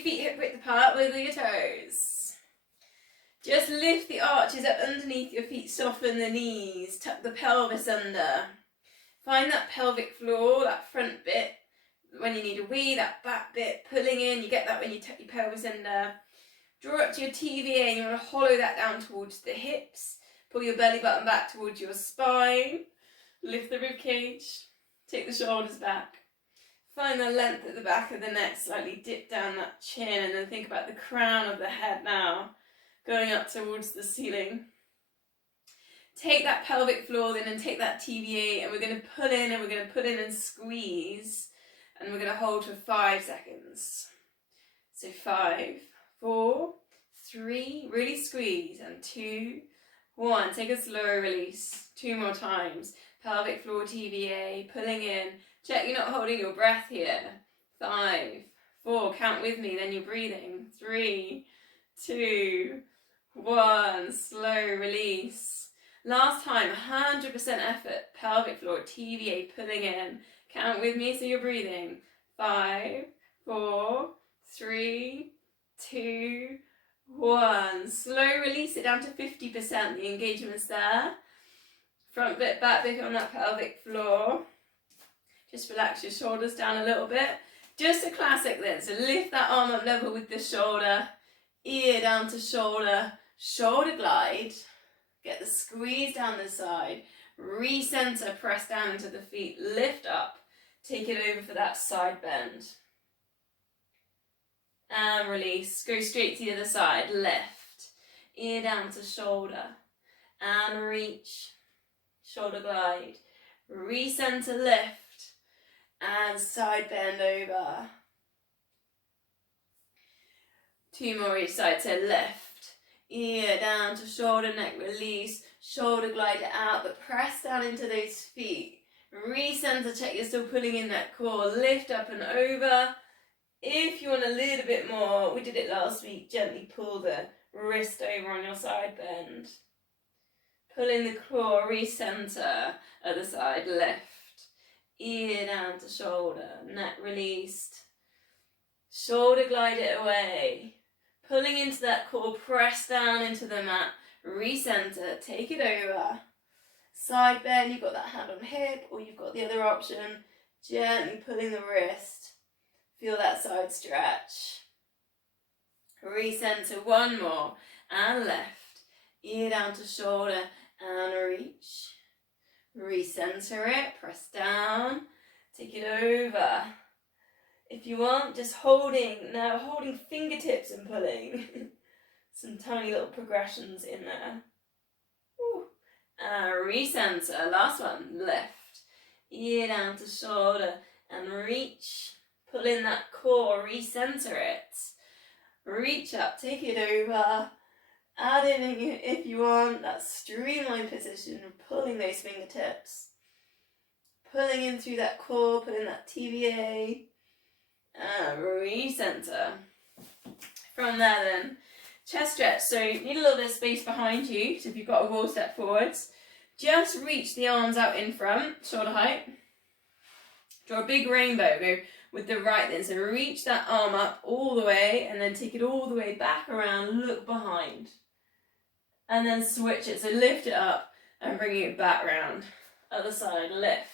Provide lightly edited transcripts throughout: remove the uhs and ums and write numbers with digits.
Your feet hip width apart, wiggle your toes. Just lift the arches up underneath your feet, soften the knees, tuck the pelvis under. Find that pelvic floor, that front bit, when you need a wee, that back bit, pulling in, you get that when you tuck your pelvis under. Draw up to your TVA and you want to hollow that down towards the hips. Pull your belly button back towards your spine. Lift the rib cage. Take the shoulders back. Find the length at the back of the neck. Slightly dip down that chin and then think about the crown of the head now. Going up towards the ceiling. Take that pelvic floor then and take that TVA and we're going to pull in and we're going to pull in and squeeze. And we're going to hold for 5 seconds. So 5, 4, 3, really squeeze, and 2, 1. Take a slow release. 2 more times. Pelvic floor TVA, pulling in. Check you're not holding your breath here. 5, 4, count with me, then you're breathing. 3, 2, 1, slow release. Last time, 100% effort, pelvic floor, TVA, pulling in. Count with me so you're breathing. 5, 4, 3, 2, 1. Slow release it down to 50%. The engagement's there. Front bit, back bit on that pelvic floor. Just relax your shoulders down a little bit. Just a classic then. So lift that arm up level with the shoulder. Ear down to shoulder. Shoulder glide. Get the squeeze down the side. Recenter, press down into the feet. Lift up. Take it over for that side bend. And release. Go straight to the other side. Lift. Ear down to shoulder. And reach. Shoulder glide. Recenter, lift. And side bend over. 2 more each side. So lift. Ear down to shoulder, neck release. Shoulder glide it out, but press down into those feet. Recenter, check you're still pulling in that core. Lift up and over. If you want a little bit more, we did it last week, gently pull the wrist over on your side bend. Pull in the core, recenter, other side, lift. Ear down to shoulder, neck released. Shoulder glide it away. Pulling into that core, press down into the mat. Recenter, take it over. Side bend, you've got that hand on hip, or you've got the other option. Gently pulling the wrist. Feel that side stretch. Recenter, 1 more. And left. Ear down to shoulder and reach. Recenter it, press down. Take it over. If you want, just holding fingertips and pulling. Some tiny little progressions in there. Recenter, last one, left. Ear down to shoulder and reach. Pull in that core, recenter it. Reach up, take it over. Add in if you want that streamlined position of pulling those fingertips. Pulling in through that core, put in that TVA. And recenter. From there then, chest stretch. So you need a little bit of space behind you. So if you've got a wall, step forwards. Just reach the arms out in front, shoulder height. Draw a big rainbow. Go with the right then. So reach that arm up all the way and then take it all the way back around, look behind. And then switch it. So lift it up and bring it back round. Other side, lift.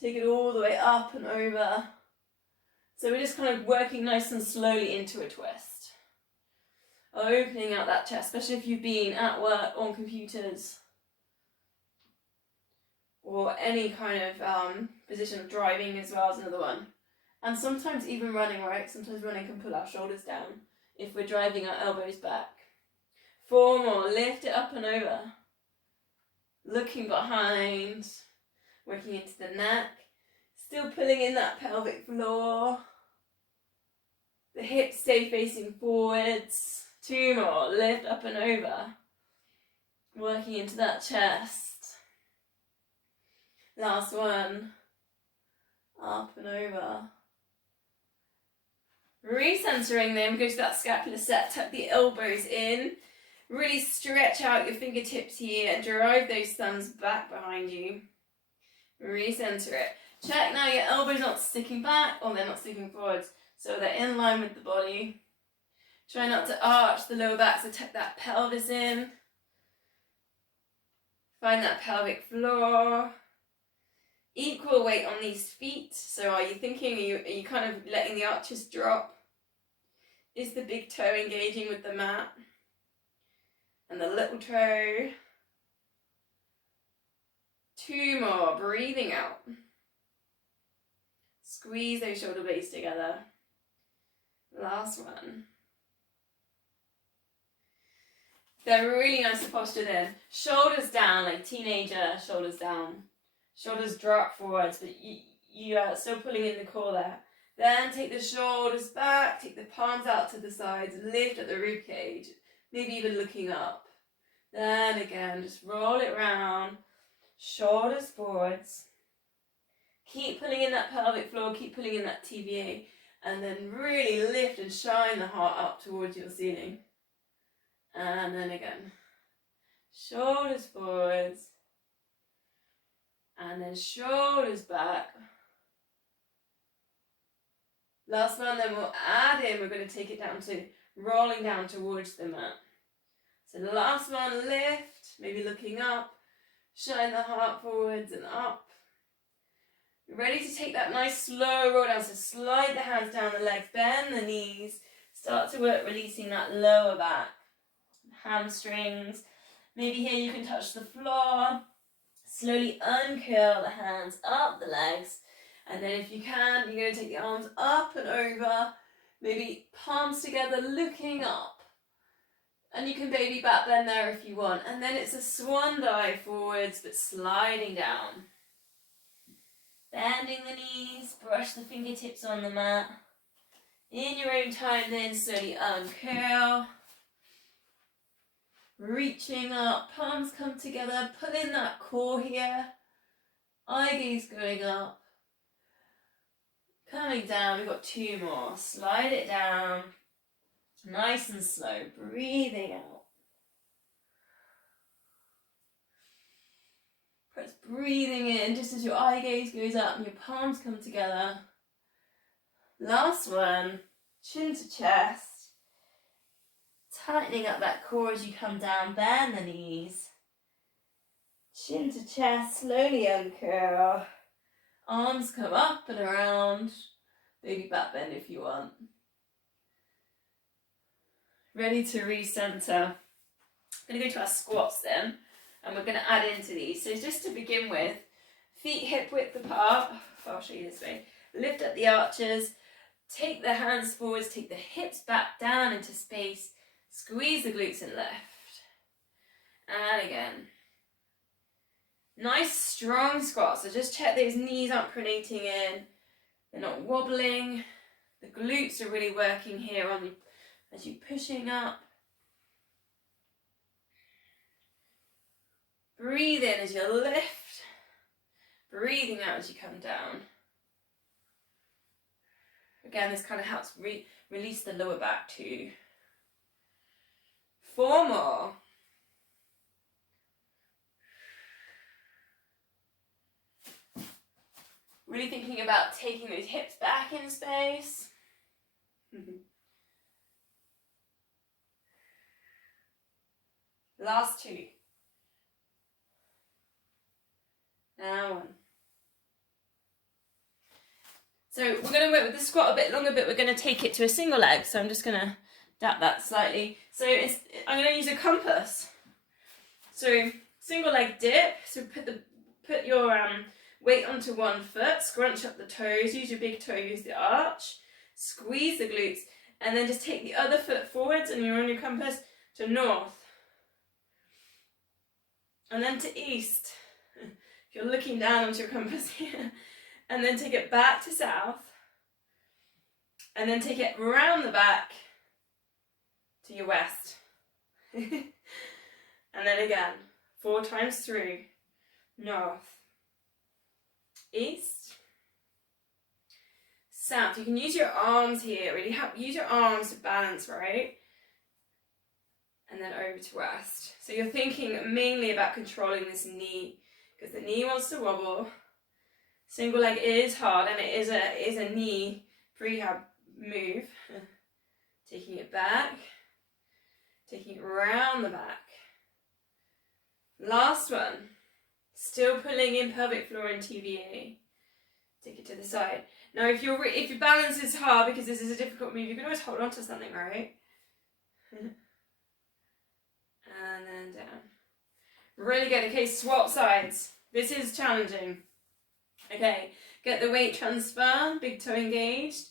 Take it all the way up and over. So we're just kind of working nice and slowly into a twist. Opening out that chest, especially if you've been at work on computers. Or any kind of position of driving as well as another one. And sometimes even running, right? Sometimes running can pull our shoulders down if we're driving our elbows back. 4 more, lift it up and over. Looking behind, working into the neck. Still pulling in that pelvic floor. The hips stay facing forwards. 2 more, lift up and over. Working into that chest. Last one. Up and over. Recentering them, go to that scapular set, tuck the elbows in. Really stretch out your fingertips here and drive those thumbs back behind you. Recenter it. Check now your elbows not sticking back or they're not sticking forwards. so they're in line with the body. Try not to arch the lower back, so tuck that pelvis in. Find that pelvic floor. Equal weight on these feet. So are you thinking, are you kind of letting the arches drop? Is the big toe engaging with the mat? And the little toe. 2 more, breathing out. Squeeze those shoulder blades together. Last one. They're really nice to posture then. Shoulders down, like teenager, shoulders down. Shoulders drop forwards, but you are still pulling in the core there. Then take the shoulders back, take the palms out to the sides, lift at the rib cage, maybe even looking up. Then again, just roll it round, shoulders forwards. Keep pulling in that pelvic floor, keep pulling in that TVA, and then really lift and shine the heart up towards your ceiling. And then again, shoulders forwards, and then shoulders back. Last one, then we'll add in, we're going to take it down to rolling down towards the mat. So the last one, lift, maybe looking up, shine the heart forwards and up. Ready to take that nice slow roll down, so slide the hands down the legs, bend the knees, start to work releasing that lower back, hamstrings. Maybe here you can touch the floor, slowly uncurl the hands up the legs, and then if you can, you're going to take the arms up and over, maybe palms together looking up, and you can baby back bend there if you want, and then it's a swan dive forwards but sliding down. Bending the knees, brush the fingertips on the mat. In your own time then, slowly uncurl. Reaching up, palms come together, pull in that core here. Eye gaze going up. Coming down, we've got 2 more. Slide it down, nice and slow, breathing out. Press breathing in just as your eye gaze goes up and your palms come together. Last one, chin to chest. Tightening up that core as you come down, bend the knees. Chin to chest, slowly uncurl. Arms come up and around. Baby back bend if you want. Ready to recenter. I'm going to go to our squats then. And we're going to add into these. So just to begin with, feet hip width apart. I'll show you this way. Lift up the arches. Take the hands forwards. Take the hips back down into space. Squeeze the glutes and lift. And again. Nice strong squat. So just check those knees aren't pronating in. They're not wobbling. The glutes are really working here on as you're pushing up. Breathe in as you lift, breathing out as you come down. Again, this kind of helps release the lower back too. 4 more. Really thinking about taking those hips back in space. Last 2. Now 1. So we're going to work with the squat a bit longer, but we're going to take it to a single leg. So I'm just going to adapt that slightly. So I'm going to use a compass. So single leg dip. So put your weight onto one foot, scrunch up the toes, use your big toe, use the arch, squeeze the glutes, and then just take the other foot forwards and you're on your compass to north. And then to east. If you're looking down onto your compass here, and then take it back to south, and then take it round the back to your west. And then again, 4 times through, north, east, south. You can use your arms here, really help use your arms to balance, right? And then over to west. So you're thinking mainly about controlling this knee, because the knee wants to wobble. Single leg is hard, and it is a knee prehab move, taking it back, taking it round the back. Last one, still pulling in pelvic floor and TVA. Take it to the side. Now if your balance is hard because this is a difficult move, you can always hold on to something, right? And then down. Really good. Okay, swap sides. This is challenging. Okay, get the weight transfer, big toe engaged.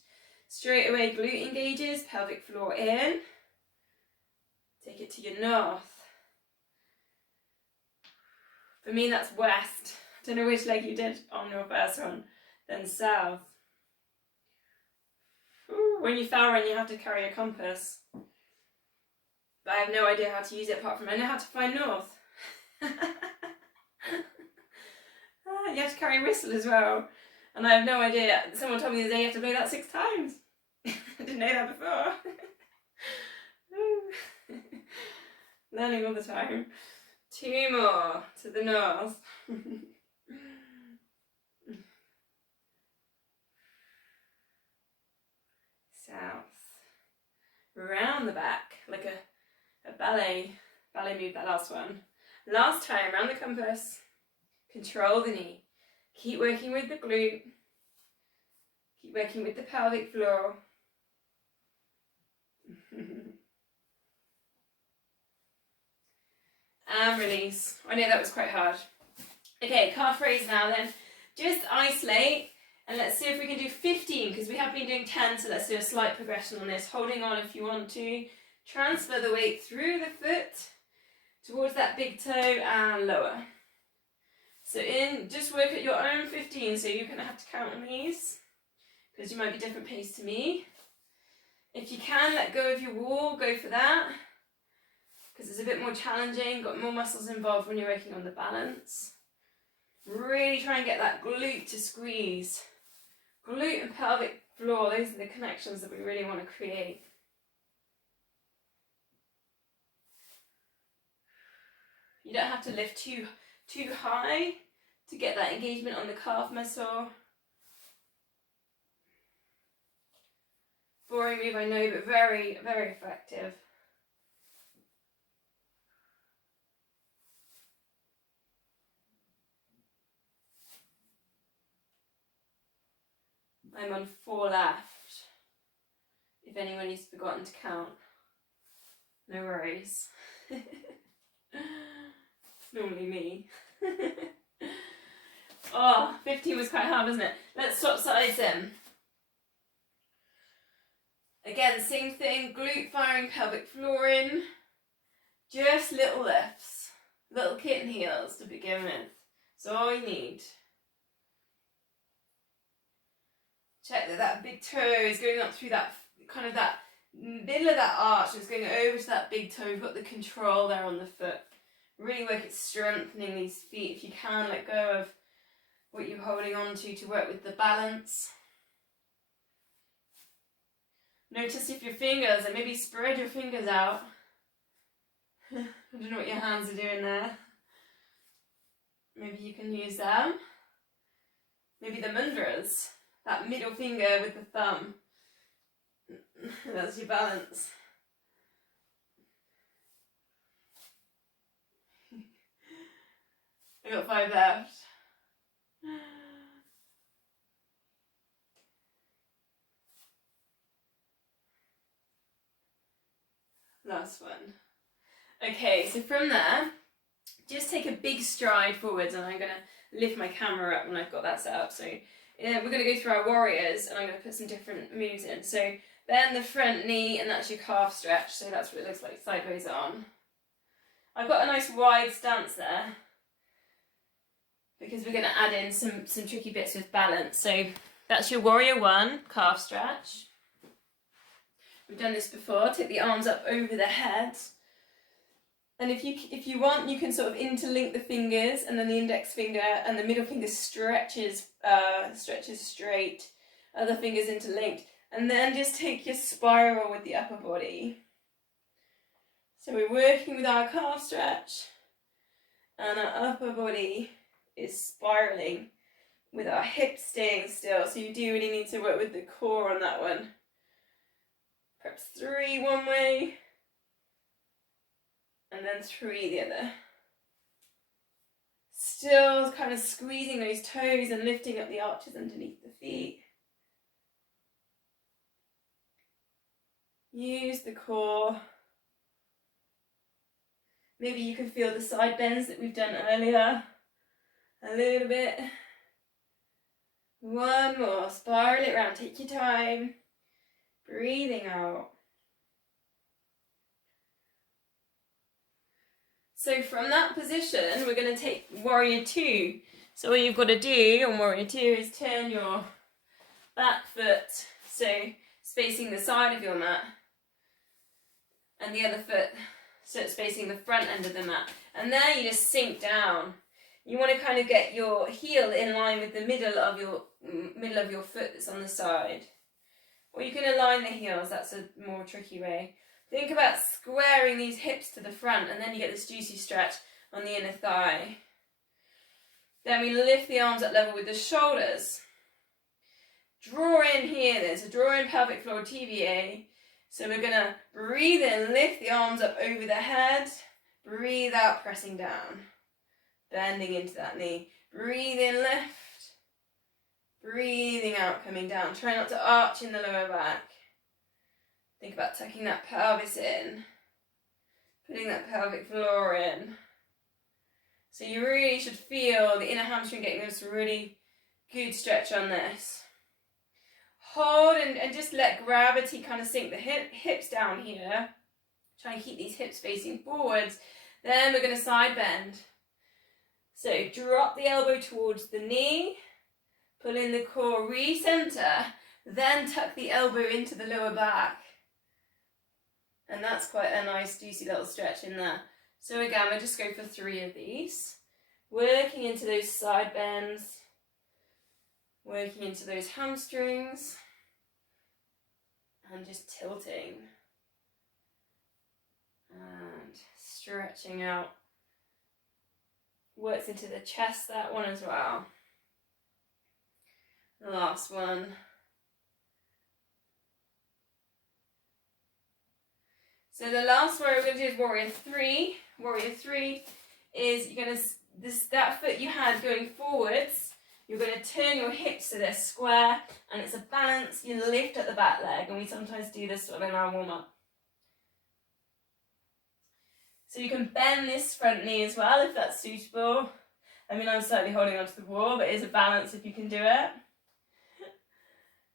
Straight away glute engages, pelvic floor in. Take it to your north. For me that's west. Don't know which leg you did on your first one. Then south. Ooh, when you foul run you have to carry a compass. But I have no idea how to use it apart from I know how to find north. You have to carry a whistle as well. And I have no idea. Someone told me the other day you have to blow that 6 times. I didn't know that before. Learning all the time. 2 more to the north. South. Round the back, like a ballet move, that last one. Last time, round the compass. Control the knee. Keep working with the glute. Keep working with the pelvic floor. And release. I know that was quite hard. Okay, calf raise now then. Just isolate and let's see if we can do 15 because we have been doing 10, so let's do a slight progression on this. Holding on if you want to. Transfer the weight through the foot towards that big toe and lower. So just work at your own 15, so you're going to have to count on these because you might be different pace to me. If you can, let go of your wall, go for that because it's a bit more challenging, got more muscles involved when you're working on the balance. Really try and get that glute to squeeze. Glute and pelvic floor, those are the connections that we really want to create. You don't have to lift too high to get that engagement on the calf muscle. Boring move, I know, but very, very effective. I'm on 4 left. If anyone has forgotten to count, no worries. It's normally me. Oh, 15 was quite hard, wasn't it? Let's swap sides then. Again, same thing, glute firing, pelvic floor in. Just little lifts, little kitten heels to begin with. That's all you need. Check that big toe is going up through that, kind of that middle of that arch. It's going over to that big toe. We've got the control there on the foot. Really work at strengthening these feet. If you can, let go of what you're holding on to work with the balance. Notice if your fingers, and maybe spread your fingers out. I don't know what your hands are doing there. Maybe you can use them. Maybe the mudras, that middle finger with the thumb. That's your balance. I got 5 left. Last one. Okay, so from there, just take a big stride forwards, and I'm going to lift my camera up when I've got that set up. So we're going to go through our warriors, and I'm going to put some different moves in. So bend the front knee, and that's your calf stretch. So that's what it looks like sideways on. I've got a nice wide stance there because we're going to add in some tricky bits with balance. So that's your warrior 1, calf stretch. We've done this before. Take the arms up over the head. And if you want, you can sort of interlink the fingers, and then the index finger and the middle finger stretches straight. Other fingers interlinked. And then just take your spiral with the upper body. So we're working with our calf stretch, and our upper body is spiraling with our hips staying still. So you do really need to work with the core on that one. Perhaps 3 one way, and then 3 the other. Still kind of squeezing those toes and lifting up the arches underneath the feet. Use the core. Maybe you can feel the side bends that we've done earlier a little bit. One more, spiral it around, take your time. Breathing out. So from that position, we're going to take warrior 2. So what you've got to do on warrior 2 is turn your back foot, so spacing the side of your mat, and the other foot, so it's facing the front end of the mat. And there you just sink down. You want to kind of get your heel in line with the middle of your foot that's on the side. Or you can align the heels, that's a more tricky way. Think about squaring these hips to the front, and then you get this juicy stretch on the inner thigh. Then we lift the arms up level with the shoulders. Draw in here then, so draw in pelvic floor TVA. So we're going to breathe in, lift the arms up over the head. Breathe out, pressing down. Bending into that knee. Breathe in, lift. Breathing out, coming down. Try not to arch in the lower back. Think about tucking that pelvis in. Putting that pelvic floor in. So you really should feel the inner hamstring getting this really good stretch on this. Hold and just let gravity kind of sink the hips down here. Try and keep these hips facing forwards. Then we're going to side bend. So drop the elbow towards the knee. Pull in the core, recenter. Then tuck the elbow into the lower back. And that's quite a nice juicy little stretch in there. So again, we'll just go for 3 of these. Working into those side bends. Working into those hamstrings. And just tilting. And stretching out. Works into the chest, that one as well. The last one. So the last one we're going to do is warrior 3. Warrior 3 is you're going to, that foot you had going forwards, you're going to turn your hips so they're square, and it's a balance. You lift at the back leg, and we sometimes do this sort of in our warm-up. So you can bend this front knee as well if that's suitable. I mean, I'm slightly holding onto the wall, but it is a balance if you can do it.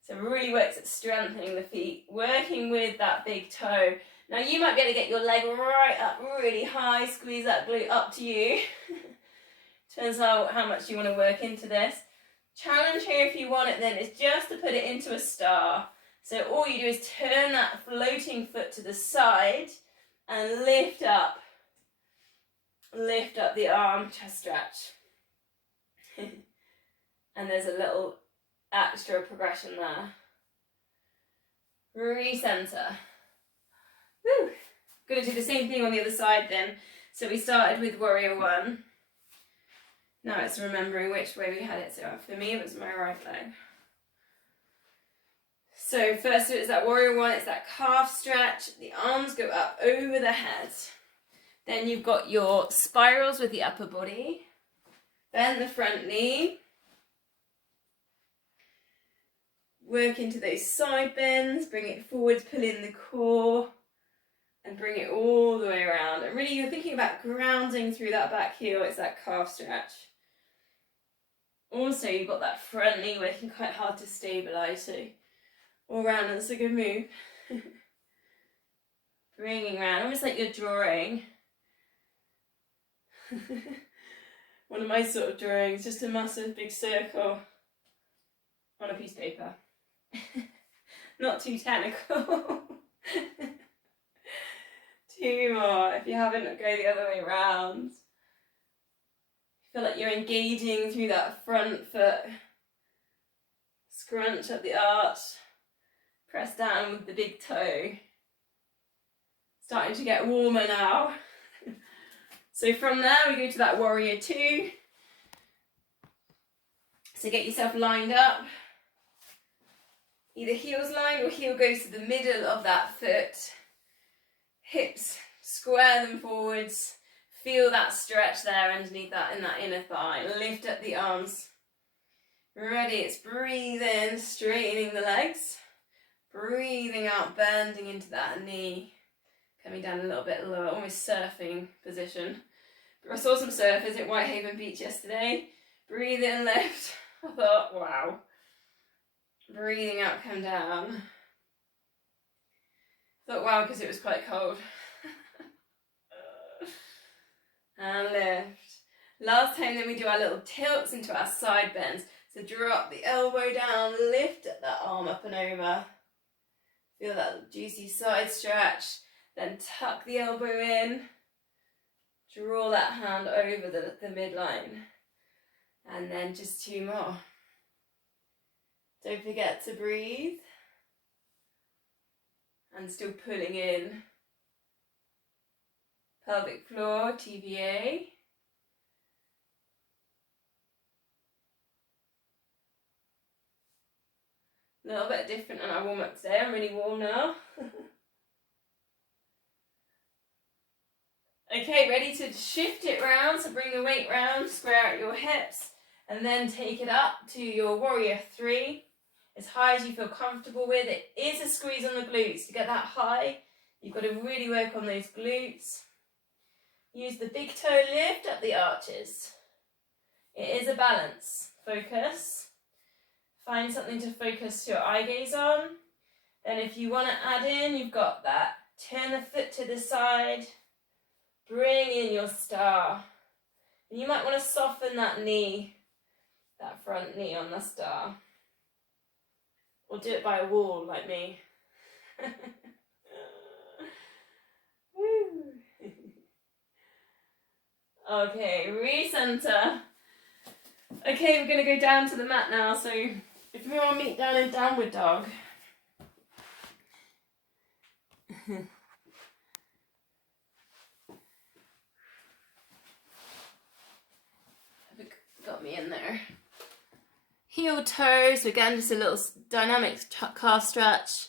So it really works at strengthening the feet, working with that big toe. Now you might be able to get your leg right up really high, squeeze that glute, up to you. Turns out how much you want to work into this. Challenge here if you want it then is just to put it into a star. So all you do is turn that floating foot to the side and lift up. Lift up the arm, chest stretch. And there's a little extra progression there. Recenter. Woo. Going to do the same thing on the other side then. So we started with warrior 1. Now it's remembering which way we had it. So for me it was my right leg. So first it's that warrior 1, it's that calf stretch. The arms go up over the head. Then you've got your spirals with the upper body. Bend the front knee. Work into those side bends. Bring it forwards, pull in the core. And bring it all the way around. And really you're thinking about grounding through that back heel. It's that calf stretch. Also you've got that front knee working quite hard to stabilise. So all round, and it's a good move. Bringing around, almost like you're drawing. One of my sort of drawings, just a massive big circle on a piece of paper. Not too technical. 2 more. If you haven't, go the other way around. Feel like you're engaging through that front foot. Scrunch up the arch. Press down with the big toe. Starting to get warmer now. So from there we go to that warrior 2. So get yourself lined up. Either heels line or heel goes to the middle of that foot. Hips, square them forwards. Feel that stretch there underneath that in that inner thigh. Lift up the arms. Ready, it's breathe in, straightening the legs. Breathing out, bending into that knee. Coming down a little bit lower, almost surfing position. I saw some surfers at Whitehaven Beach yesterday. Breathe in, lift. I thought, wow. Breathing out, come down. I thought, wow, because it was quite cold. And lift. Last time, then we do our little tilts into our side bends. So drop the elbow down, lift that arm up and over. Feel that juicy side stretch. Then tuck the elbow in. Draw that hand over the midline. And then just 2 more. Don't forget to breathe. And still pulling in. Pelvic floor, TBA. A little bit different on our warm up today. I'm really warm now. Okay, ready to shift it round. So bring the weight round, square out your hips, and then take it up to your warrior 3. As high as you feel comfortable with. It is a squeeze on the glutes. To get that high, you've got to really work on those glutes. Use the big toe, lift up the arches. It is a balance. Focus. Find something to focus your eye gaze on. Then if you want to add in, you've got that. Turn the foot to the side. Bring in your star. And you might want to soften that knee, that front knee on the star. Or do it by a wall like me. Woo. Okay, recenter. Okay, we're going to go down to the mat now. So if you want to meet down in downward dog. Have got me in there. Heel toes. So again, just a little dynamic calf stretch.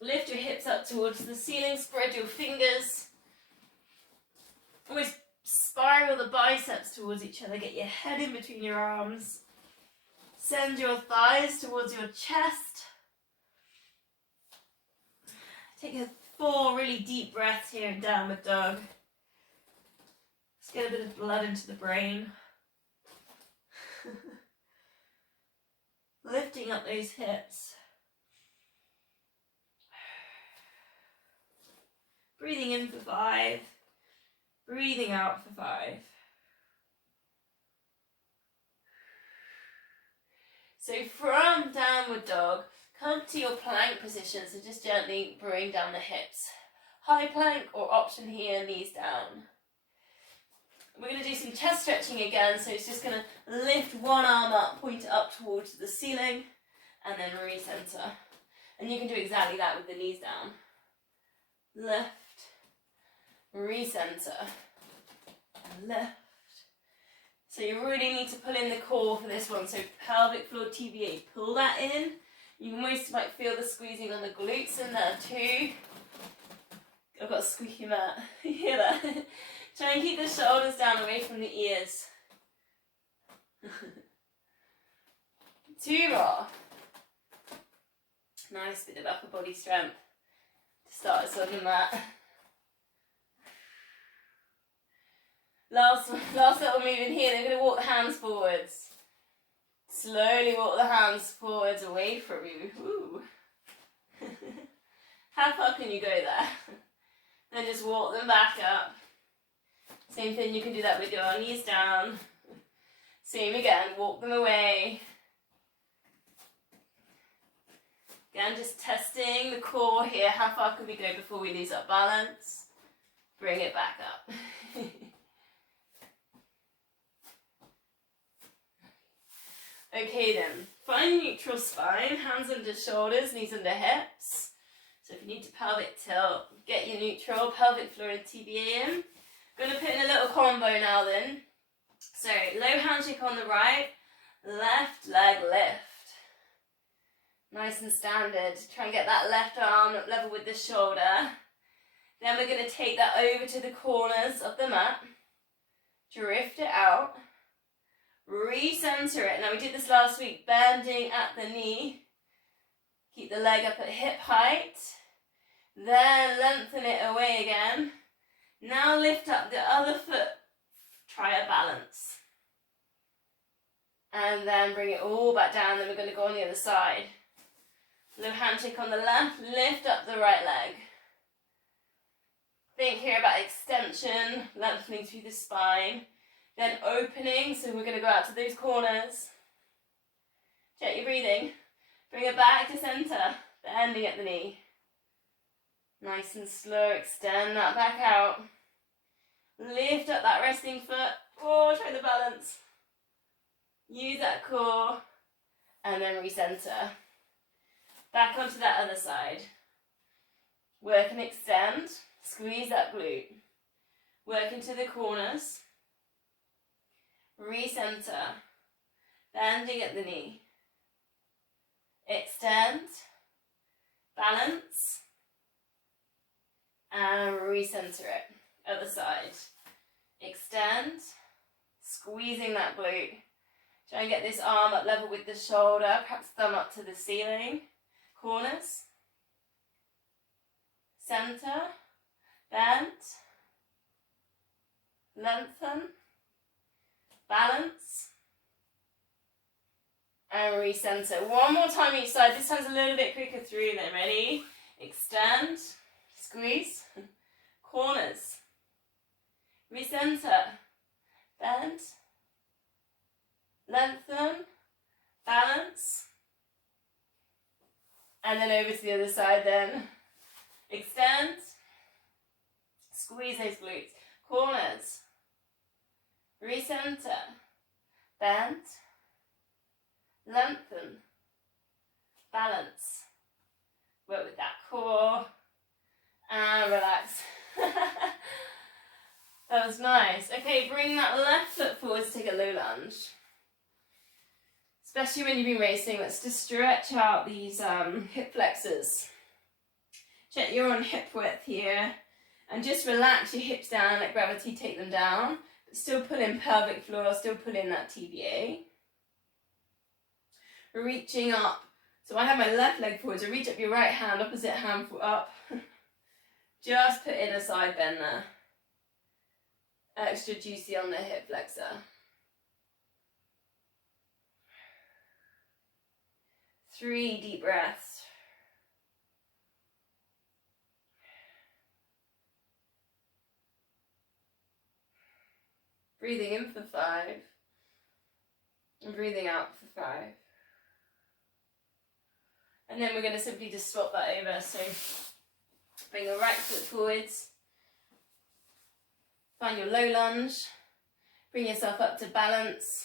Lift your hips up towards the ceiling. Spread your fingers. Always spiral the biceps towards each other. Get your head in between your arms. Send your thighs towards your chest. Take 4 really deep breaths here in downward dog. Let's get a bit of blood into the brain. Lifting up those hips. Breathing in for 5. Breathing out for 5. So from downward dog, come to your plank position. So just gently bring down the hips. High plank or option here, knees down. We're going to do some chest stretching again. So it's just going to lift one arm up, point it up towards the ceiling, and then recenter. And you can do exactly that with the knees down. Lift. Recenter and lift. So you really need to pull in the core for this one. So pelvic floor TBA, pull that in. You almost might feel the squeezing on the glutes in there too. I've got a squeaky mat. You hear that? Try and keep the shoulders down away from the ears. 2 more. Nice bit of upper body strength to start us on the mat. Last little move in here, they're going to walk the hands forwards. Slowly walk the hands forwards away from you. Ooh. How far can you go there? Then just walk them back up. Same thing, you can do that with your knees down. Same again, walk them away. Again, just testing the core here. How far can we go before we lose our balance? Bring it back up. Okay then, find neutral spine, hands under shoulders, knees under hips. So if you need to pelvic tilt, get your neutral, pelvic floor and TBA in. Going to put in a little combo now then. So low handshake on the right, left leg lift. Nice and standard. Try and get that left arm level with the shoulder. Then we're going to take that over to the corners of the mat. Drift it out. Recenter it. Now we did this last week, bending at the knee. Keep the leg up at hip height. Then lengthen it away again. Now lift up the other foot. Try a balance. And then bring it all back down. Then we're going to go on the other side. Little handshake on the left. Lift up the right leg. Think here about extension, lengthening through the spine. Then opening, so we're going to go out to those corners. Check your breathing. Bring it back to centre, bending at the knee. Nice and slow, extend that back out. Lift up that resting foot. Oh, try the balance. Use that core. And then recenter. Back onto that other side. Work and extend. Squeeze that glute. Work into the corners. Recenter. Bending at the knee. Extend. Balance. And recenter it. Other side. Extend. Squeezing that glute. Try and get this arm up level with the shoulder. Perhaps thumb up to the ceiling. Corners. Center. Bend. Lengthen. Balance. And recenter. One more time each side. This time's a little bit quicker through then. Ready? Extend. Squeeze. Corners. Recenter. Bend. Lengthen. Balance. And then over to the other side then. Extend. Squeeze those glutes. Corners. Recenter. Bend. Lengthen. Balance. Work with that core. And relax. That was nice. Okay, bring that left foot forward to take a low lunge. Especially when you've been racing, let's just stretch out these hip flexors. Check you're on hip width here. And just relax your hips down, let gravity take them down. But still pull in pelvic floor, still pull in that TBA. Reaching up. So I have my left leg forward, so reach up your right hand, opposite hand up. Just put in a side bend there. Extra juicy on the hip flexor. 3 deep breaths. Breathing in for 5. And breathing out for 5. And then we're going to simply just swap that over. So bring your right foot forwards. Find your low lunge. Bring yourself up to balance.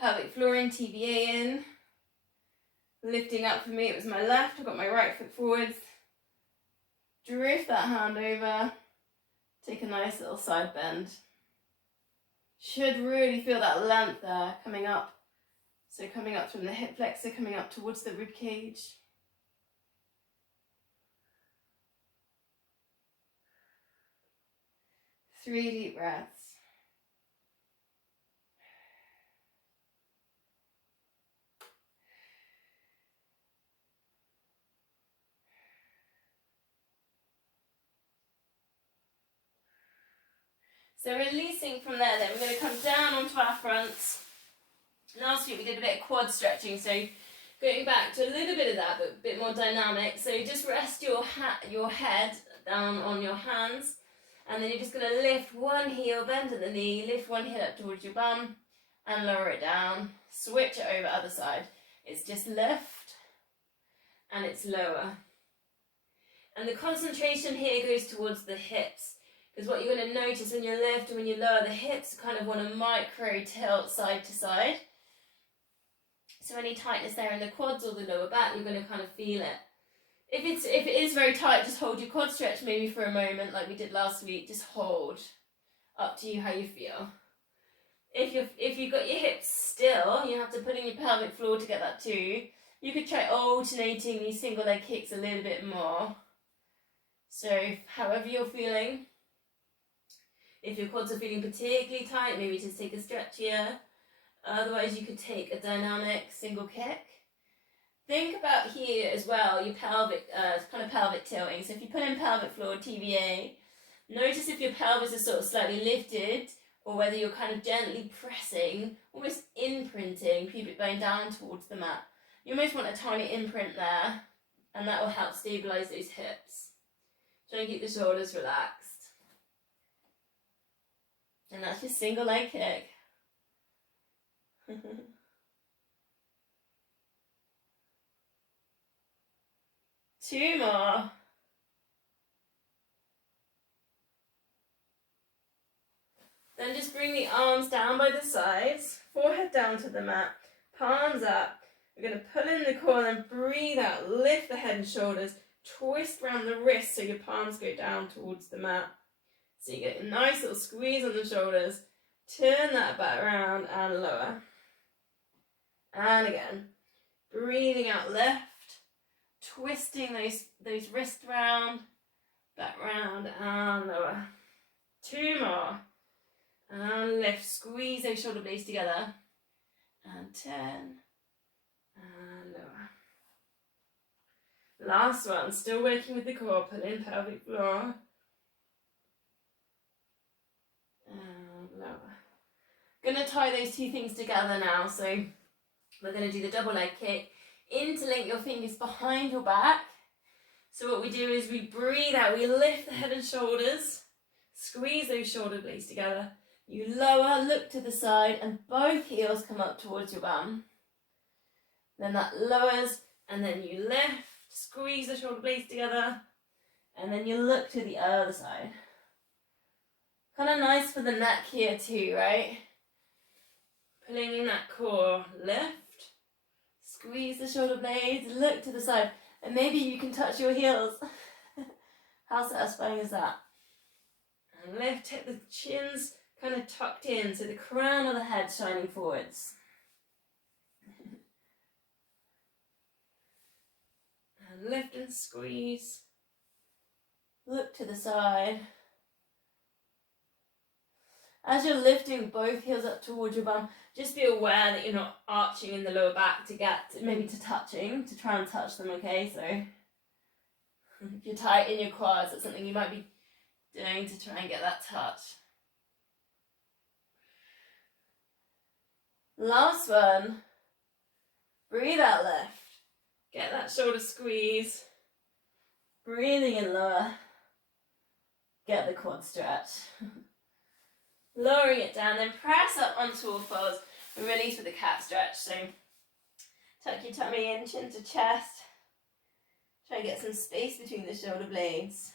Pelvic floor in, TBA in. Lifting up for me, it was my left. I've got my right foot forwards. Drift that hand over. Take a nice little side bend. Should really feel that length there coming up. So coming up from the hip flexor, coming up towards the rib cage. Three deep breaths. So releasing from there then, we're going to come down onto our fronts. Last week we did a bit of quad stretching, so going back to a little bit of that, but a bit more dynamic. So just rest your head down on your hands, and then you're just going to lift one heel, bend at the knee, lift one heel up towards your bum, and lower it down. Switch it over other side. It's just lift, and it's lower. And the concentration here goes towards the hips. Because what you're going to notice when you lift and when you lower, the hips kind of want to micro tilt side to side. So any tightness there in the quads or the lower back, you're going to kind of feel it. If it is very tight, just hold your quad stretch maybe for a moment like we did last week. Just hold. Up to you how you feel. If you've got your hips still, you have to put in your pelvic floor to get that too. You could try alternating these single leg kicks a little bit more. So however you're feeling. If your quads are feeling particularly tight, maybe just take a stretch here. Otherwise you could take a dynamic single kick. Think about here as well, your pelvic, kind of pelvic tilting. So if you put in pelvic floor TVA, notice if your pelvis is sort of slightly lifted or whether you're kind of gently pressing, almost imprinting pubic bone down towards the mat. You almost want a tiny imprint there, and that will help stabilise those hips. Try and keep the shoulders relaxed. And that's your single leg kick. 2 more. Then just bring the arms down by the sides, forehead down to the mat, palms up. We're going to pull in the core and breathe out, lift the head and shoulders, twist around the wrists so your palms go down towards the mat. So you get a nice little squeeze on the shoulders, turn that back around and lower. And again, breathing out, lift, twisting those wrists round, back round and lower. 2 more. And lift, squeeze those shoulder blades together. And turn. And lower. Last one, still working with the core, pull in pelvic floor. And lower. Gonna tie those 2 things together now, so we're gonna do the double leg kick. Interlink your fingers behind your back. So what we do is we breathe out, we lift the head and shoulders, squeeze those shoulder blades together. You lower, look to the side, and both heels come up towards your bum. Then that lowers, and then you lift, squeeze the shoulder blades together, and then you look to the other side. Kind of nice for the neck here too, right? Pulling in that core, lift, squeeze the shoulder blades, look to the side, and maybe you can touch your heels. How satisfying is that? And lift, hit the chins kind of tucked in, so the crown of the head shining forwards. And lift and squeeze. Look to the side. As you're lifting both heels up towards your bum, just be aware that you're not arching in the lower back to get maybe to touching, to try and touch them, okay? So if you're tight in your quads, that's something you might be doing to try and get that touch. Last one. Breathe out, lift. Get that shoulder squeeze. Breathing in lower. Get the quad stretch. Lowering it down, then press up onto all fours and release with a cat stretch. So tuck your tummy in, chin to chest. Try and get some space between the shoulder blades.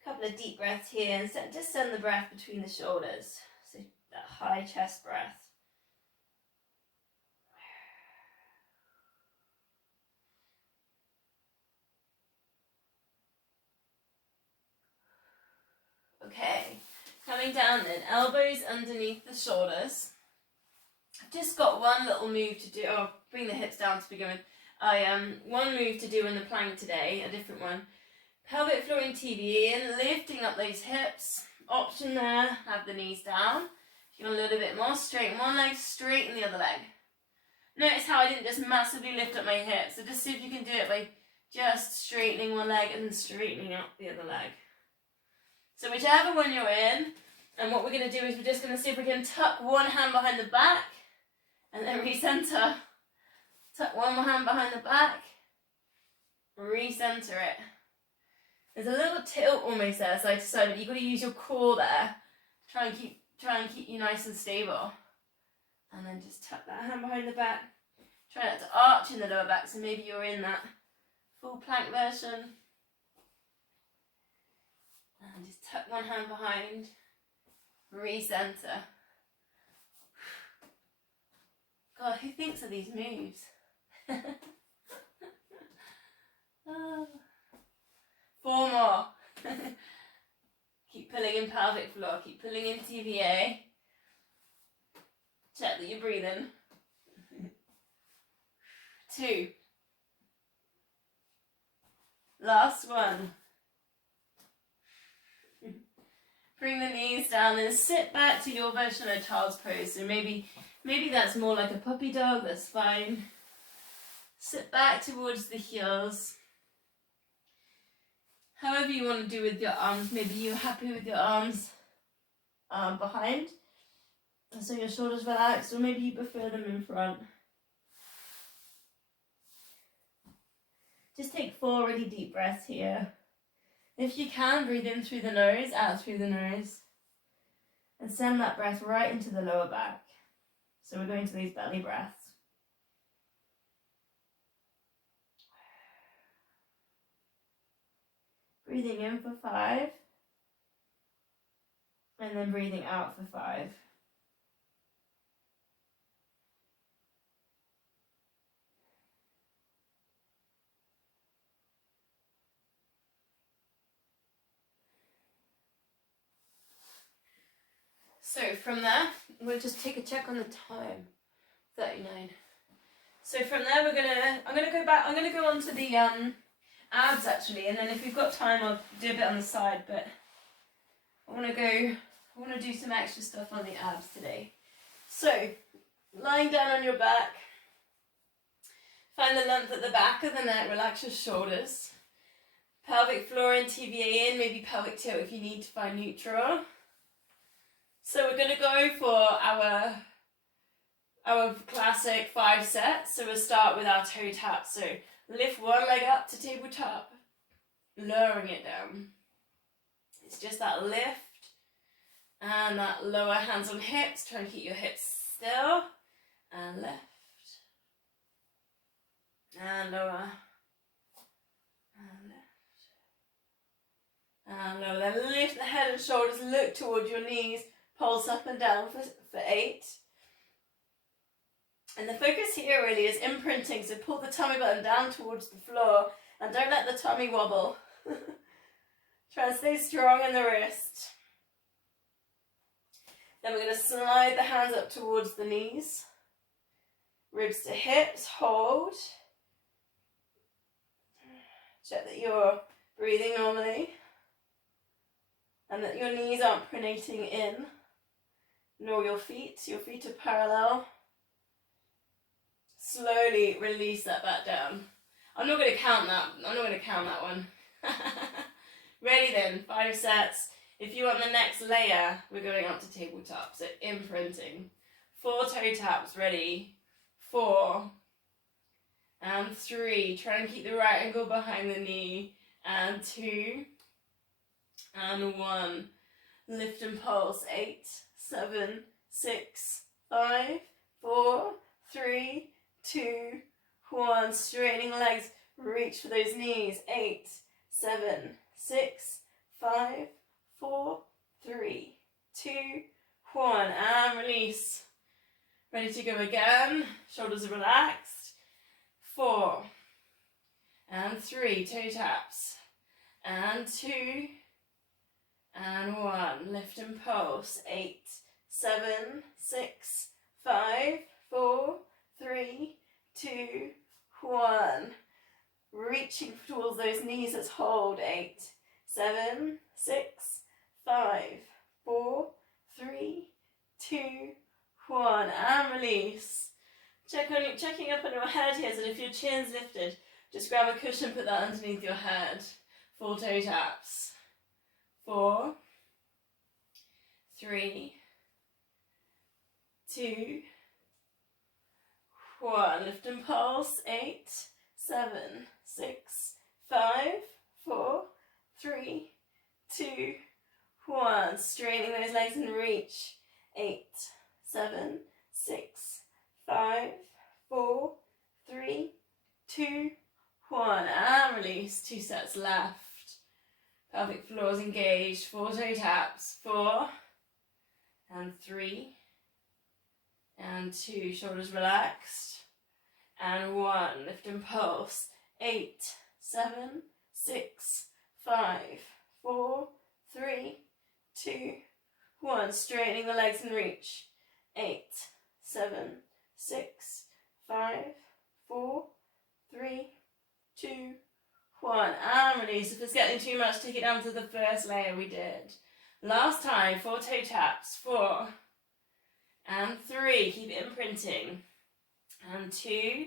A couple of deep breaths here, and just send the breath between the shoulders. So that high chest breath. Okay, coming down then, elbows underneath the shoulders. I've just got one little move to do. I'll bring the hips down to begin with. One move to do in the plank today, a different one. Pelvic floor in TV in, lifting up those hips. Option there, have the knees down. If you want a little bit more, straighten one leg, straighten the other leg. Notice how I didn't just massively lift up my hips. So just see if you can do it by just straightening one leg and straightening up the other leg. So whichever one you're in, and what we're going to do is we're just going to see if we can tuck one hand behind the back and then recenter. Tuck one more hand behind the back, recenter it. There's a little tilt almost there side to side, but you've got to use your core there. Try and keep you nice and stable. And then just tuck that hand behind the back. Try not to arch in the lower back, so maybe you're in that full plank version. And just tuck one hand behind, recenter. God, who thinks of these moves? Oh. 4 more. Keep pulling in pelvic floor, keep pulling in TVA. Check that you're breathing. 2. Last one. Bring the knees down and sit back to your version of child's pose. So maybe that's more like a puppy dog, that's fine. Sit back towards the heels. However you want to do with your arms. Maybe you're happy with your arms behind, so your shoulders relaxed, or maybe you prefer them in front. Just take 4 really deep breaths here. If you can, breathe in through the nose, out through the nose, and send that breath right into the lower back. So we're going to these belly breaths. Breathing in for 5, and then breathing out for 5. So from there, we'll just take a check on the time. 39. So from there, I'm gonna go on to the abs actually, and then if we've got time, I'll do a bit on the side. But I want to do some extra stuff on the abs today. So lying down on your back, find the length at the back of the neck. Relax your shoulders. Pelvic floor and TVA in, maybe pelvic tilt if you need to find neutral. So we're going to go for our classic 5 sets. So we'll start with our toe tap. So lift one leg up to tabletop, lowering it down. It's just that lift and that lower, hands on hips. Try and keep your hips still. And lift. And lower. And lift. And lower. Then lift the head and shoulders, look towards your knees. Pulse up and down for 8. And the focus here really is imprinting, so pull the tummy button down towards the floor and don't let the tummy wobble. Try and stay strong in the wrist. Then we're going to slide the hands up towards the knees. Ribs to hips, hold. Check that you're breathing normally and that your knees aren't pronating in. Nor your feet are parallel. Slowly release that back down. I'm not going to count that one. Ready then, 5 sets. If you want the next layer, we're going up to tabletop. So imprinting. 4 toe taps, ready. 4. And 3. Try and keep the right ankle behind the knee. And 2. And 1. Lift and pulse. 8. 7, 6, 5, 4, 3, 2, 1. Straightening legs, reach for those knees. 8, 7, 6, 5, 4, 3, 2, 1. And release. Ready to go again. Shoulders are relaxed. 4. And 3. Toe taps. And 2. And 1. Lift and pulse. 8, 7, 6, 5, 4, 3, 2, 1. Reaching towards those knees. Let's hold. 8, 7, 6, 5, 4, 3, 2, 1. And release. Checking up on your head here, so if your chin's lifted, just grab a cushion, put that underneath your head. 4 toe taps. 4, 3, 2, 1. Lift and pulse. 8, 7, 6, 5, 4, 3, 2, 1. Straining those legs and reach. 8, 7, 6, 5, 4, 3, 2, 1. And release. 2 sets left. Pelvic floors engaged. 4 toe taps. 4 and 3 and 2. Shoulders relaxed. And 1. Lift and pulse. 8, 7, 6, 5, 4, 3, 2, 1. Straightening the legs and reach. 8, 7, 6, 5, 4, 3, 2, 1. And release. If it's getting too much, take it down to the first layer we did. Last time, 4 toe taps. 4 and 3. Keep it imprinting. And 2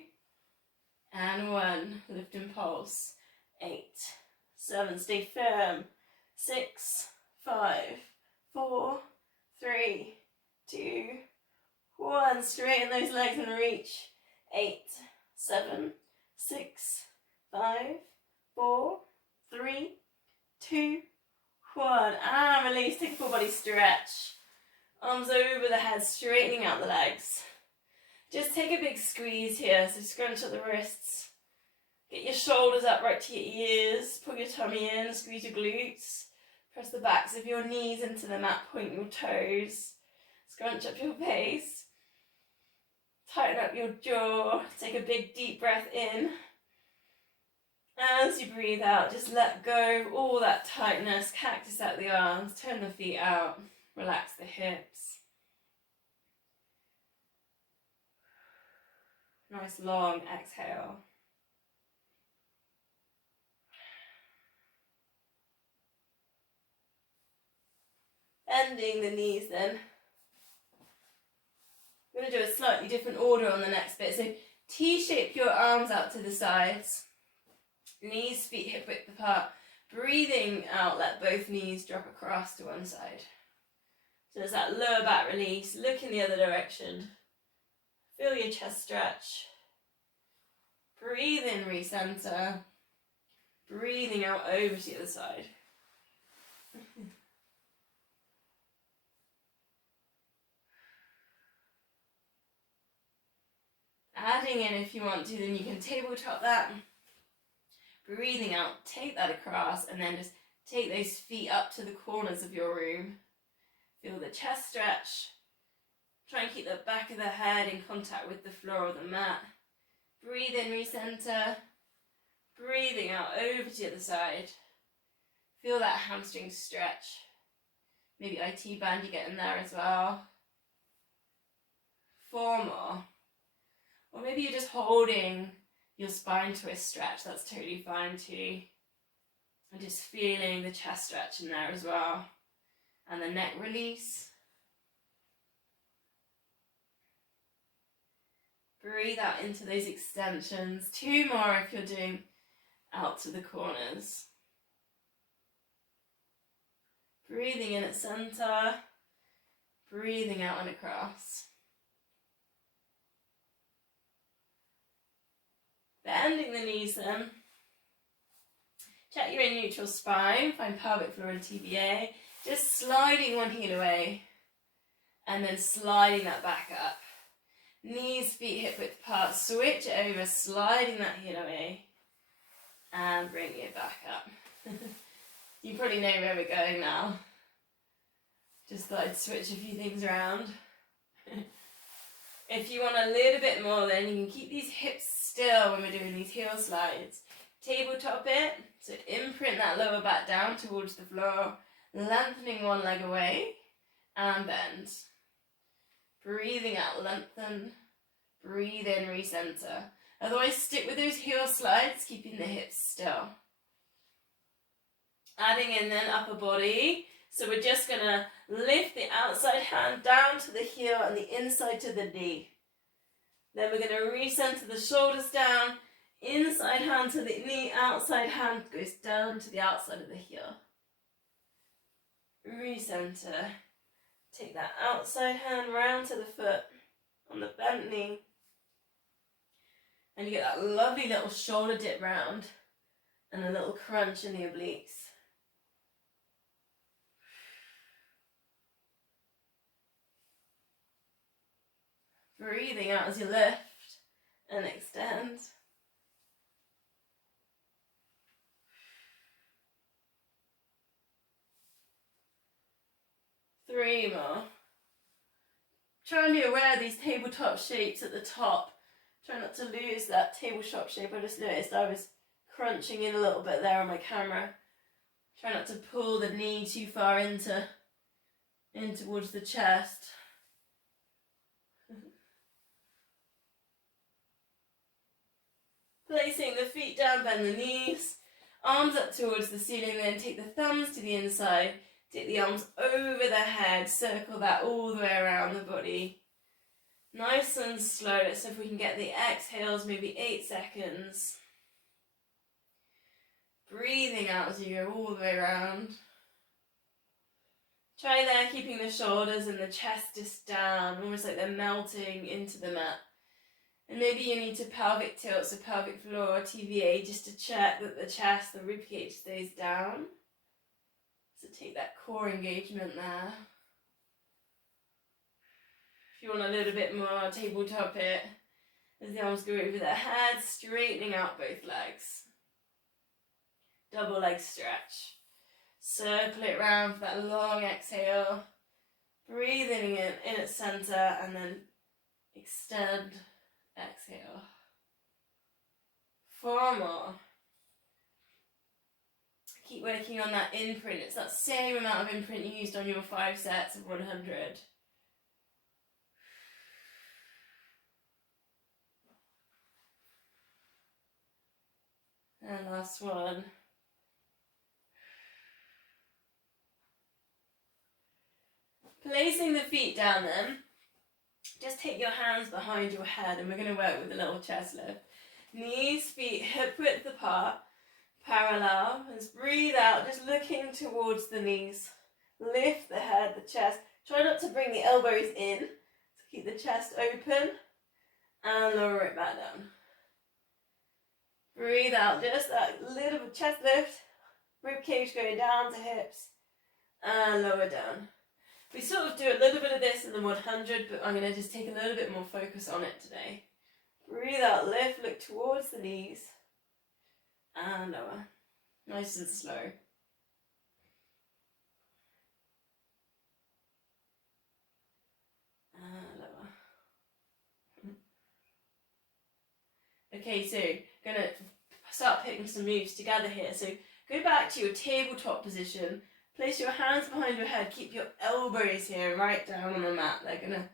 and 1. Lift and pulse. 8, 7. Stay firm. 6, 5, 4, 3, 2, 1. Straighten those legs and reach. 8, 7, 6, 5, 4, 3, 2, 1. And release. Take a full body stretch. Arms over the head, straightening out the legs. Just take a big squeeze here. So scrunch up the wrists. Get your shoulders up right to your ears. Pull your tummy in. Squeeze your glutes. Press the backs of your knees into the mat. Point your toes. Scrunch up your face. Tighten up your jaw. Take a big deep breath in. As you breathe out, just let go of all that tightness. Cactus out the arms. Turn the feet out. Relax the hips. Nice long exhale. Ending the knees then. I'm going to do a slightly different order on the next bit. So T-shape your arms out to the sides. Knees, feet hip width apart. Breathing out, let both knees drop across to one side. So there's that lower back release. Look in the other direction. Feel your chest stretch. Breathe in, recenter. Breathing out over to the other side. Adding in if you want to, then you can tabletop that. Breathing out, take that across, and then just take those feet up to the corners of your room. Feel the chest stretch. Try and keep the back of the head in contact with the floor of the mat. Breathe in, recenter. Breathing out over to the other side. Feel that hamstring stretch. Maybe IT band you get in there as well. 4 more. Or maybe you're just holding your spine twist stretch. That's totally fine too. And just feeling the chest stretch in there as well. And the neck release. Breathe out into those extensions. 2 more if you're doing out to the corners. Breathing in at center. Breathing out and across. Bending the knees then. Check you're in neutral spine. Find pelvic floor and TBA. Just sliding one heel away. And then sliding that back up. Knees, feet, hip width apart. Switch it over, sliding that heel away. And bringing it back up. You probably know where we're going now. Just thought I'd switch a few things around. If you want a little bit more, then you can keep these hips still when we're doing these heel slides. Tabletop it, so imprint that lower back down towards the floor, lengthening one leg away, and bend. Breathing out, lengthen. Breathe in, recenter. Otherwise, stick with those heel slides, keeping the hips still. Adding in then upper body. So we're just going to lift the outside hand down to the heel and the inside to the knee. Then we're going to recenter the shoulders down, inside hand to the knee, outside hand goes down to the outside of the heel. Recenter. Take that outside hand round to the foot on the bent knee. And you get that lovely little shoulder dip round and a little crunch in the obliques. Breathing out as you lift and extend. Three more. Try and be aware of these tabletop shapes at the top. Try not to lose that tabletop shape. I just noticed I was crunching in a little bit there on my camera. Try not to pull the knee too far in towards the chest. Placing the feet down, bend the knees, arms up towards the ceiling, then take the thumbs to the inside, take the arms over the head, circle that all the way around the body. Nice and slow. Let's see if we can get the exhales, maybe 8 seconds. Breathing out as you go all the way around. Try there, keeping the shoulders and the chest just down, almost like they're melting into the mat. And maybe you need to pelvic tilt, so pelvic floor, TVA, just to check that the chest, the ribcage stays down. So take that core engagement there. If you want a little bit more, tabletop it. As the arms go over the head, straightening out both legs. Double leg stretch. Circle it round for that long exhale. Breathing in its center and then extend, exhale. 4 more. Keep working on that imprint. It's that same amount of imprint you used on your 5 sets of 100. And last one. Placing the feet down then, just take your hands behind your head and we're going to work with a little chest lift. Knees, feet hip width apart, parallel. Just breathe out, just looking towards the knees. Lift the head, the chest. Try not to bring the elbows in, so keep the chest open and lower it back down. Breathe out, just that little chest lift, rib cage going down to hips and lower down. We sort of do a little bit of this in the 100, but I'm going to just take a little bit more focus on it today. Breathe out, lift, look towards the knees and lower. Nice and slow. And lower. Okay, so going to start putting some moves together here. So go back to your tabletop position. Place your hands behind your head. Keep your elbows here right down on the mat. They're going to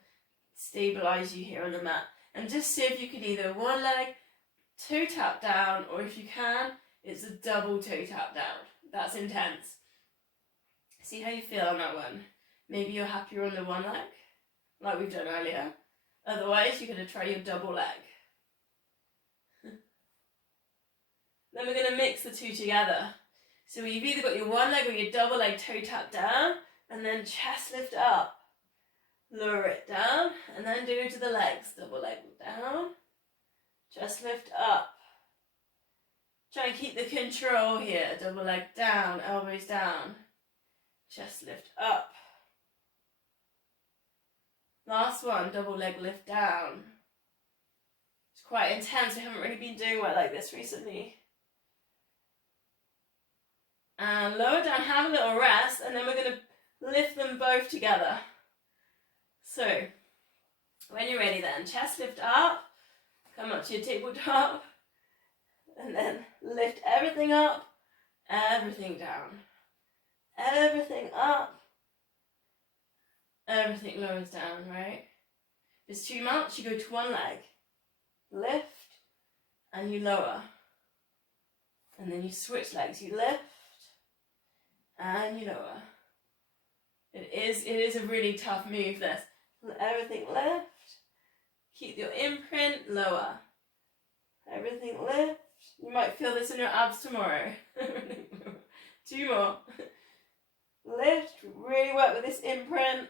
stabilize you here on the mat. And just see if you can either one leg, toe tap down, or if you can, it's a double toe tap down. That's intense. See how you feel on that one. Maybe you're happier on the one leg, like we've done earlier. Otherwise, you're going to try your double leg. Then we're going to mix the two together. So you've either got your one leg or your double leg toe tap down, and then chest lift up. Lower it down, and then do to the legs. Double leg down, chest lift up. Try and keep the control here. Double leg down, elbows down, chest lift up. Last one, double leg lift down. It's quite intense. We haven't really been doing work like this recently. And lower down, have a little rest, and then we're going to lift them both together. So, when you're ready then, chest lift up, come up to your tabletop, and then lift everything up, everything down, everything up, everything lowers down, right? If it's too much, you go to one leg, lift, and you lower. And then you switch legs, you lift, and you lower. It is a really tough move, this. Everything lift, keep your imprint, lower. Everything lift. You might feel this in your abs tomorrow. 2 more. Lift, really work with this imprint.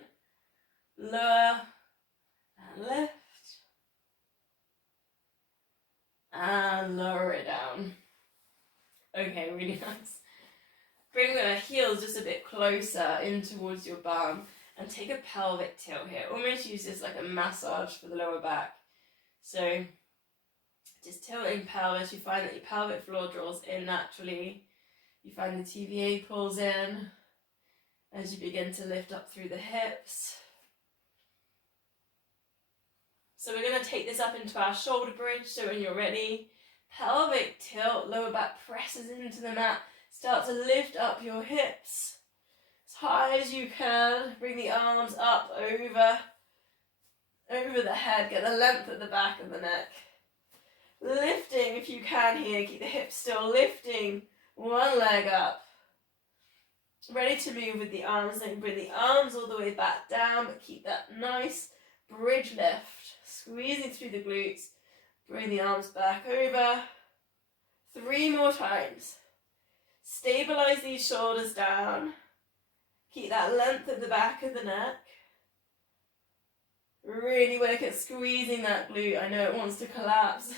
Lower, and lift. And lower it down. Okay, really nice. Bring the heels just a bit closer in towards your bum and take a pelvic tilt here. Almost use this like a massage for the lower back. So just tilting pelvis, you find that your pelvic floor draws in naturally. You find the TVA pulls in as you begin to lift up through the hips. So we're going to take this up into our shoulder bridge. So when you're ready, pelvic tilt, lower back presses into the mat. Start to lift up your hips as high as you can. Bring the arms up over the head. Get the length at the back of the neck. Lifting if you can here, keep the hips still, lifting one leg up. Ready to move with the arms, then bring the arms all the way back down, but keep that nice bridge lift, squeezing through the glutes. Bring the arms back over. 3 more times. Stabilize these shoulders down. Keep that length at the back of the neck. Really work at squeezing that glute. I know it wants to collapse.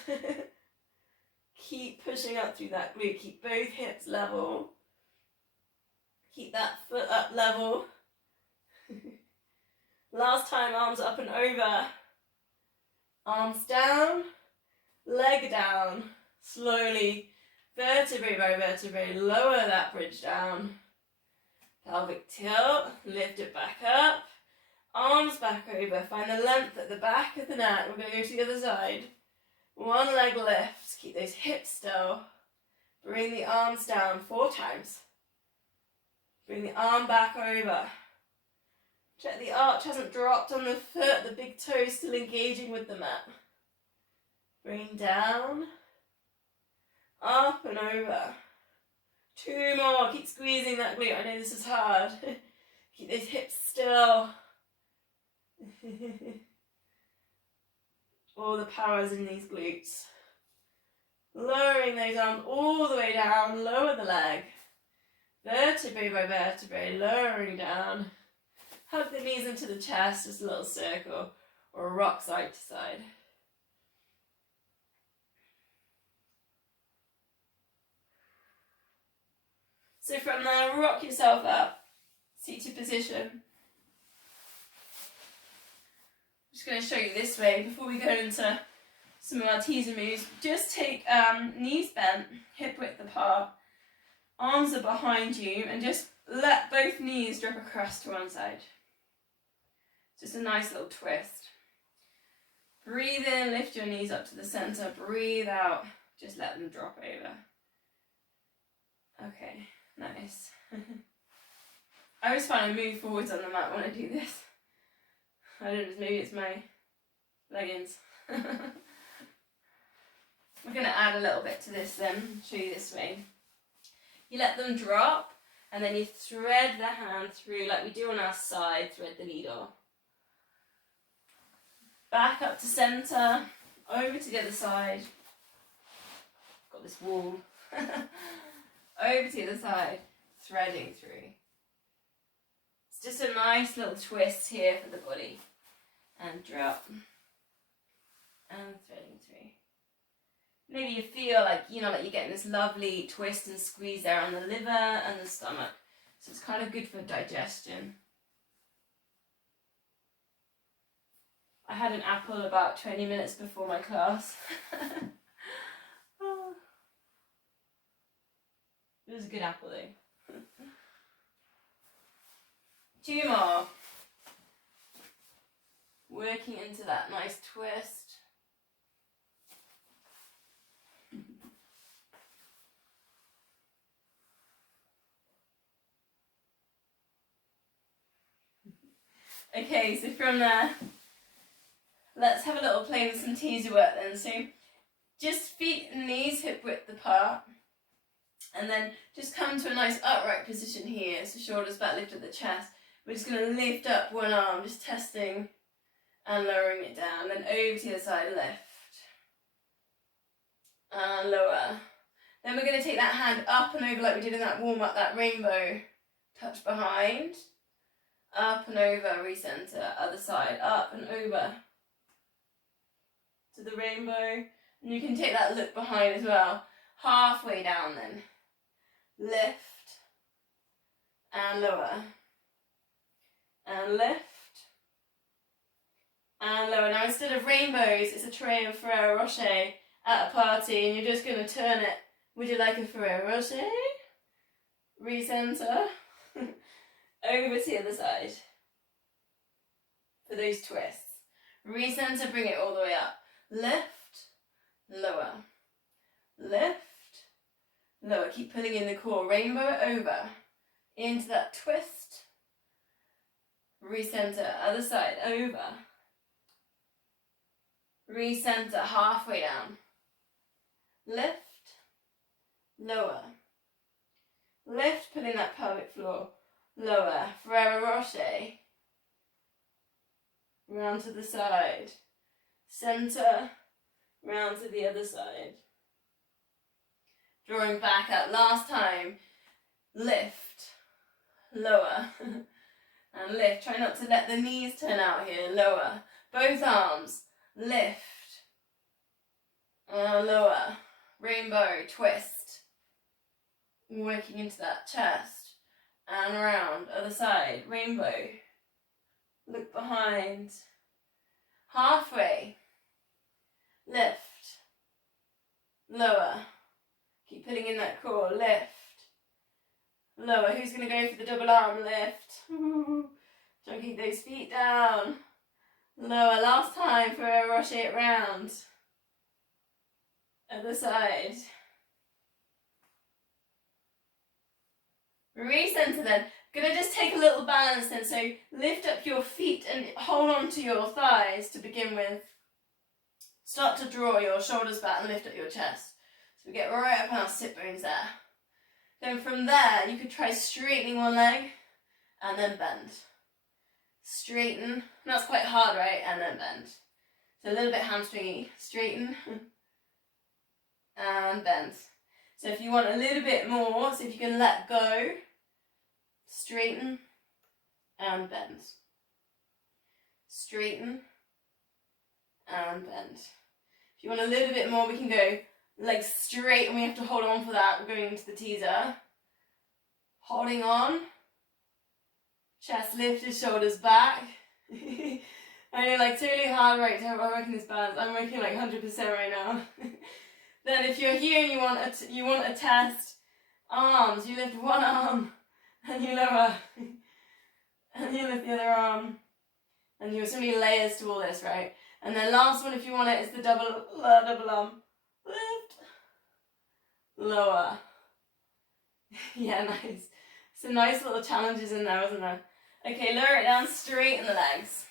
Keep pushing up through that glute. Keep both hips level. Keep that foot up level. Last time, arms up and over. Arms down, leg down. Slowly, vertebrae by vertebrae, lower that bridge down. Pelvic tilt, lift it back up. Arms back over, find the length at the back of the neck. We're going to go to the other side. One leg lifts, keep those hips still. Bring the arms down 4 times. Bring the arm back over. Check the arch hasn't dropped on the foot, the big toe still engaging with the mat. Bring down, up and over. 2 more, keep squeezing that glute. I know this is hard. Keep those hips still. All the power's in these glutes. Lowering those arms all the way down, lower the leg. Vertebrae by vertebrae, lowering down. Hug the knees into the chest, just a little circle, or rock side to side. So from there, rock yourself up, seated position. I'm just going to show you this way before we go into some of our teaser moves. Just take knees bent, hip width apart, arms are behind you, and just let both knees drop across to one side. Just a nice little twist. Breathe in, lift your knees up to the center. Breathe out, just let them drop over. Okay, nice. I always find I move forwards on the mat when I do this. I don't know, maybe it's my leggings. We're going to add a little bit to this then, show you this way. You let them drop, and then you thread the hand through like we do on our side, thread the needle. Back up to center, over to the other side. Got this wall. Over to the other side, threading through. It's just a nice little twist here for the body. And drop. And threading through. Maybe you feel like, like you're getting this lovely twist and squeeze there on the liver and the stomach. So it's kind of good for digestion. I had an apple about 20 minutes before my class. Oh. It was a good apple though. 2 more. Working into that nice twist. Okay, so from there, let's have a little play with some teaser work then. So just feet and knees hip width apart, and then just come to a nice upright position here. So shoulders back, lift at the chest. We're just going to lift up one arm, just testing and lowering it down. Then over to the other side, lift and lower. Then we're going to take that hand up and over like we did in that warm up, that rainbow. Touch behind, up and over, recenter, other side, up and over to the rainbow. And you can take that look behind as well. Halfway down then. Lift and lower. And lift and lower. Now instead of rainbows, it's a tray of Ferrero Rocher at a party, and you're just going to turn it. Would you like a Ferrero Rocher? Recenter. Over to the other side. For those twists. Recenter, bring it all the way up. Lift, lower. Lift, lower. Keep pulling in the core. Rainbow over. Into that twist. Recenter, other side, over. Recenter, halfway down. lift, lower, lift, pulling that pelvic floor, lower, Ferrero Rocher, round to the side, centre, round to the other side. Drawing back up, last time, lift, lower, and lift. Try not to let the knees turn out here, lower. Both arms, lift, lower, rainbow, twist. Working into that chest, and around, other side, rainbow. Look behind, halfway, lift, lower. Keep pulling in that core, lift, lower. Who's going to go for the double arm lift? Try and keep those feet down. Lower, last time for a rush it round. Other side. Recenter then. Gonna just take a little balance then. So lift up your feet and hold on to your thighs to begin with. Start to draw your shoulders back and lift up your chest. So we get right up on our sit bones there. Then from there, you could try straightening one leg and then bend. Straighten. That's quite hard, right? And then bend. So a little bit hamstringy. Straighten and bend. So if you want a little bit more, so if you can let go, straighten and bend. Straighten and bend. If you want a little bit more, we can go legs straight and we have to hold on for that. We're going into the teaser. Holding on. Chest lifted, shoulders back. I know, like, totally hard, right, to have working this balance. I'm working like 100% right now. Then if you're here and you want a test, arms, you lift one arm and you lower. And you lift the other arm. And there's so many layers to all this, right? And then last one, if you want it, is the double arm. Lift, lower. Yeah, nice. Some nice little challenges in there, isn't there? Okay, lower it down, straighten the legs.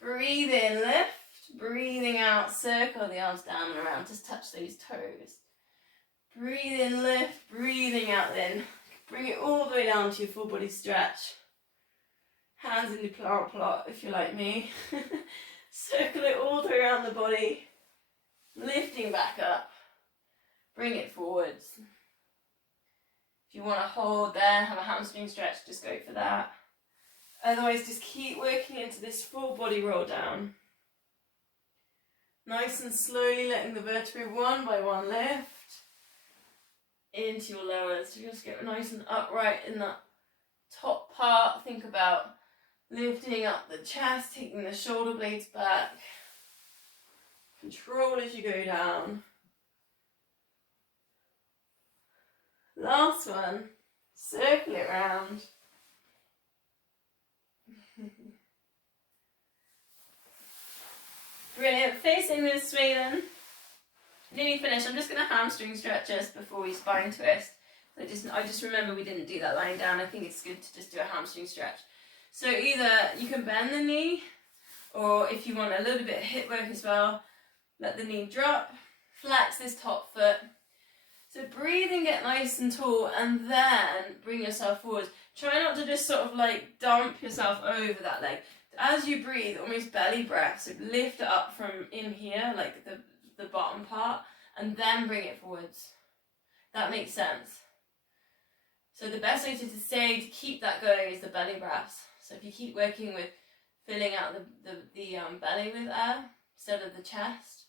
Breathe in, lift. Breathing out, circle the arms down and around. Just touch those toes. Breathe in, lift. Breathing out then. Bring it all the way down to your full body stretch. Hands in the plant plot if you're like me. Circle it all the way around the body. Lifting back up. Bring it forwards. If you want to hold there, have a hamstring stretch, just go for that. Otherwise, just keep working into this full body roll down. Nice and slowly letting the vertebrae one by one lift into your lowers. So you just get nice and upright in that top part. Think about lifting up the chest, taking the shoulder blades back. Control as you go down. Last one. Circle it round. Brilliant. Facing this way then. Nearly finished. I'm just going to hamstring stretch us before we spine twist. I just remember we didn't do that lying down. I think it's good to just do a hamstring stretch. So either you can bend the knee, or if you want a little bit of hip work as well, let the knee drop, flex this top foot. So breathe and get nice and tall, and then bring yourself forward. Try not to just sort of like dump yourself over that leg. As you breathe, almost belly breath, so lift it up from in here, like the bottom part, and then bring it forwards. That makes sense. So the best way to say to keep that going is the belly breaths. So if you keep working with filling out the belly with air instead of the chest,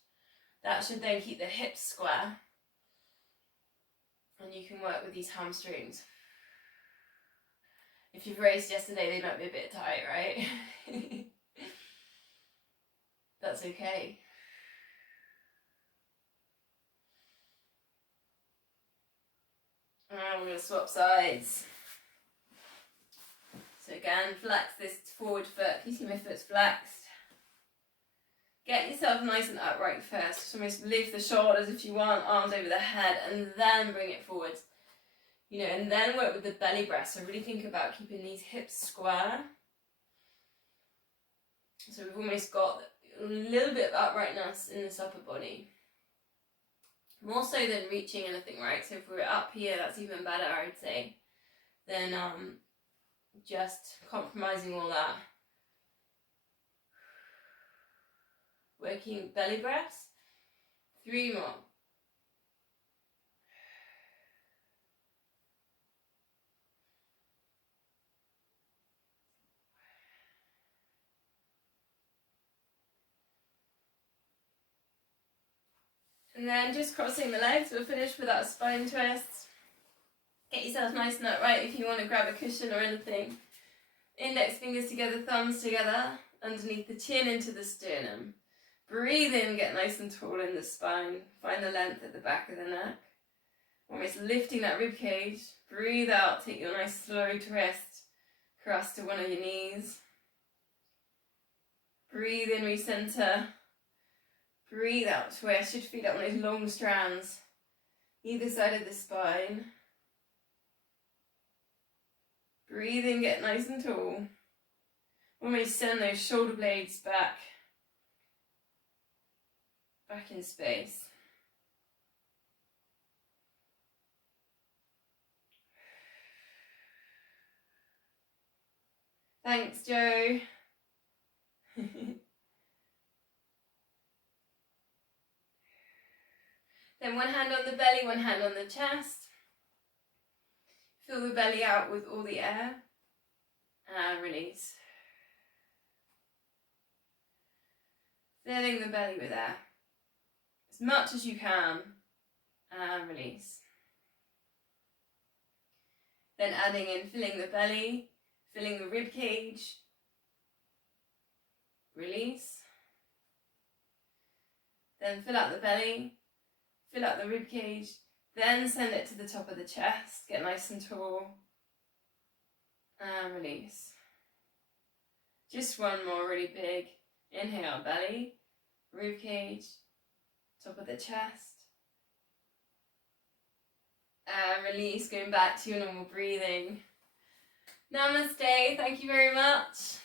that should then keep the hips square. And you can work with these hamstrings. If you've raced yesterday, they might be a bit tight, right? That's okay. And we're going to swap sides. So again, flex this forward foot. You see my foot's flexed. Get yourself nice and upright first. So almost lift the shoulders if you want, arms over the head, and then bring it forwards. You know, and then work with the belly breath. So really think about keeping these hips square. So we've almost got a little bit of uprightness in this upper body. More so than reaching anything, right? So if we're up here, that's even better, I'd say, than just compromising all that. Working belly breaths. 3 more. And then just crossing the legs, we'll finish with that spine twist. Get yourself nice and upright if you want to grab a cushion or anything. Index fingers together, thumbs together, underneath the chin into the sternum. Breathe in, get nice and tall in the spine. Find the length at the back of the neck. Almost lifting that rib cage. Breathe out, take your nice slow twist. Cross to one of your knees. Breathe in, recenter. Breathe out, twist your feet up on those long strands. Either side of the spine. Breathe in, get nice and tall. Almost send those shoulder blades back in space. Thanks, Joe. Then one hand on the belly, one hand on the chest. Fill the belly out with all the air. And release. Filling the belly with air. As much as you can. And release. Then adding in, filling the belly, filling the rib cage. Release. Then fill out the belly, fill out the rib cage, then send it to the top of the chest, get nice and tall, and release. Just one more really big inhale, belly, rib cage, top of the chest, and release, going back to your normal breathing. Namaste, thank you very much.